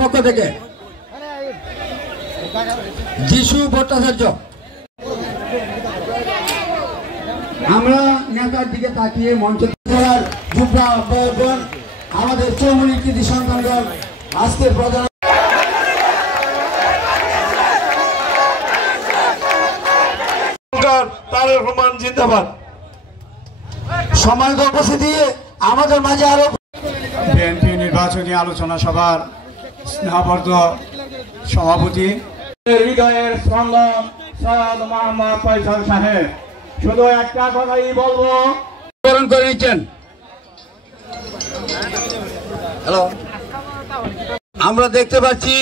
পক্ষ থেকে যিশু ভট্টাচার্য। আমরা নেতার দিকে তাকিয়ে মঞ্চ করার যুব আহ্বায়কগণ, আমাদের চৌমুহনী কৃতি সন্তানগণ, আজকের প্রধান তারেক রহমান জিন্দাবাদ। সম্মানিত উপস্থিতি, আমাদের মাঝে আরো বিএনপি নির্বাচনী আলোচনা সভার স্নেহবর্ধক সভাপতি হৃদয়ের স্পন্দন সৈয়দ মোহাম্মদ ফয়সাল সাহেব, শুধু একটা কথাই বলবো। বরণ করে নিচ্ছেন। হ্যালো, আমরা দেখতে পাচ্ছি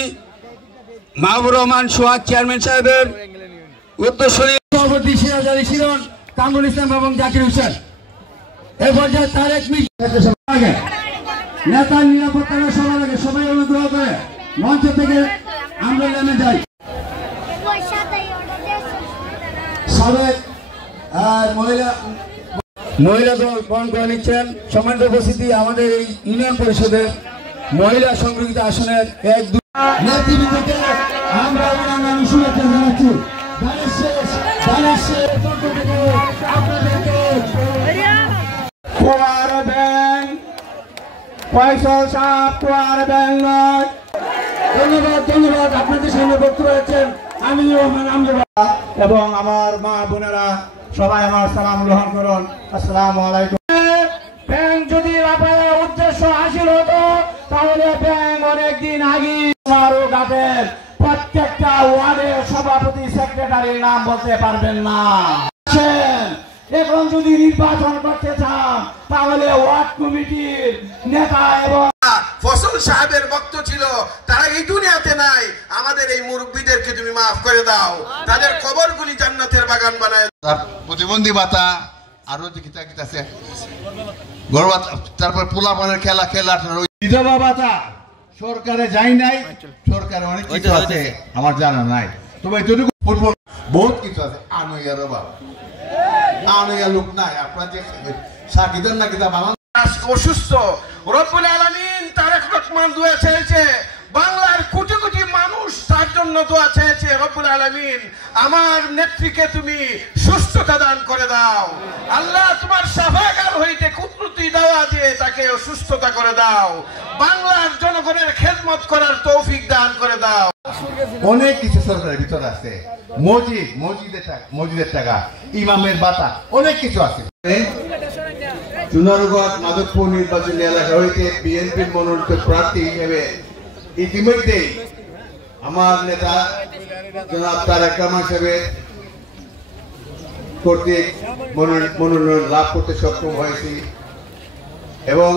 মাহবুবুর রহমান সোহাগ চেয়ারম্যান সাহেবের উত্তরসূরি সভাপতি সিরাজ আলী শিরন, কামরুল ইসলাম এবং জাকির হোসেন। এ পর্যায়ে তারেক নেতার নিরাপত্তা সবার আগে সবাই অনুগ্রহ করে মঞ্চ থেকে আমরা নেমে যাই। সাবেক মহিলা দল বরণ করে নিচ্ছেন। সম্মানিত উপস্থিতি, আমাদের এই ইউনিয়ন পরিষদের মহিলা সংরক্ষিত আসনের নেতৃবৃন্দকে আমরা অভিনন্দন শুভেচ্ছা জানাচ্ছি। ফয়সাল সাহেব কুয়ার ব্যাংক নয়। ধন্যবাদ, ধন্যবাদ। আপনাদের সামনে বক্তব্য রাখছেন আমি এবং আমার মা বোনেরা সবাই আমার সালাম গ্রহণ করুন। আসসালামু আলাইকুম। ব্যাংক যদি আপনার উদ্দেশ্য হাসিল হতো তাহলে ব্যাংক অনেকদিন আগে ঘাটের প্রত্যেকটা ওয়ার্ডের সভাপতি সেক্রেটারির নাম বলতে পারবেন না। এখন যদি নির্বাচন করতে চান তাহলে ওয়ার্ড কমিটির নেতা এবং ফসল সাহেবের বক্তব্য ছিল, তারা এই দুনিয়াতে নাই, আমাদের এই মুরব্বীদেরকে তুমি মাফ করে দাও, তাদের কবরগুলি জান্নাতের বাগান বানায়। তার প্রতিবন্ধী ভাতা আরো যে কিতা কিতা আছে, তারপর পোলাপানের খেলা বিধবা ভাতা সরকারে যাই নাই, সরকারে অনেক কিছু আছে আমার জানা নাই, তবে এতটুকু ফুটবল বহুত কিছু আছে। আনুইয়ার অভাব, আনুইয়া লোক নাই। আপনার যে সাকিদার না কিতা বাংলা অসুস্থ, রব্বুল আলামিন তারেক রহমান দোয়া চেয়েছে, বাংলার কোটি কোটি মানুষ তার জন্য দোয়া চেয়েছে। রব্বুল আলামিন আমার নেত্রীকে তুমি সুস্থতা দান করে দাও। আল্লাহ তোমার শাফাকার হইতে কুদরতি দাওয়া দিয়ে তাকে সুস্থতা করে দাও। বাংলার জনগণের খেদমত করার তৌফিক দান করে দাও। অনেক কিছু সরকারের ভিতরে আছে। মসজিদের টাকা, ইমামের ভাতা, অনেক কিছু আছে। চুনারুঘাট মাধবপুর নির্বাচনী এলাকা হইতে বিএনপির মনোনীত প্রার্থী হিসেবে ইতিমধ্যে আমার নেতা জনাব তারেক রহমান সাহেবের কর্তৃক মনোনয়ন লাভ করতে সক্ষম হয়েছি এবং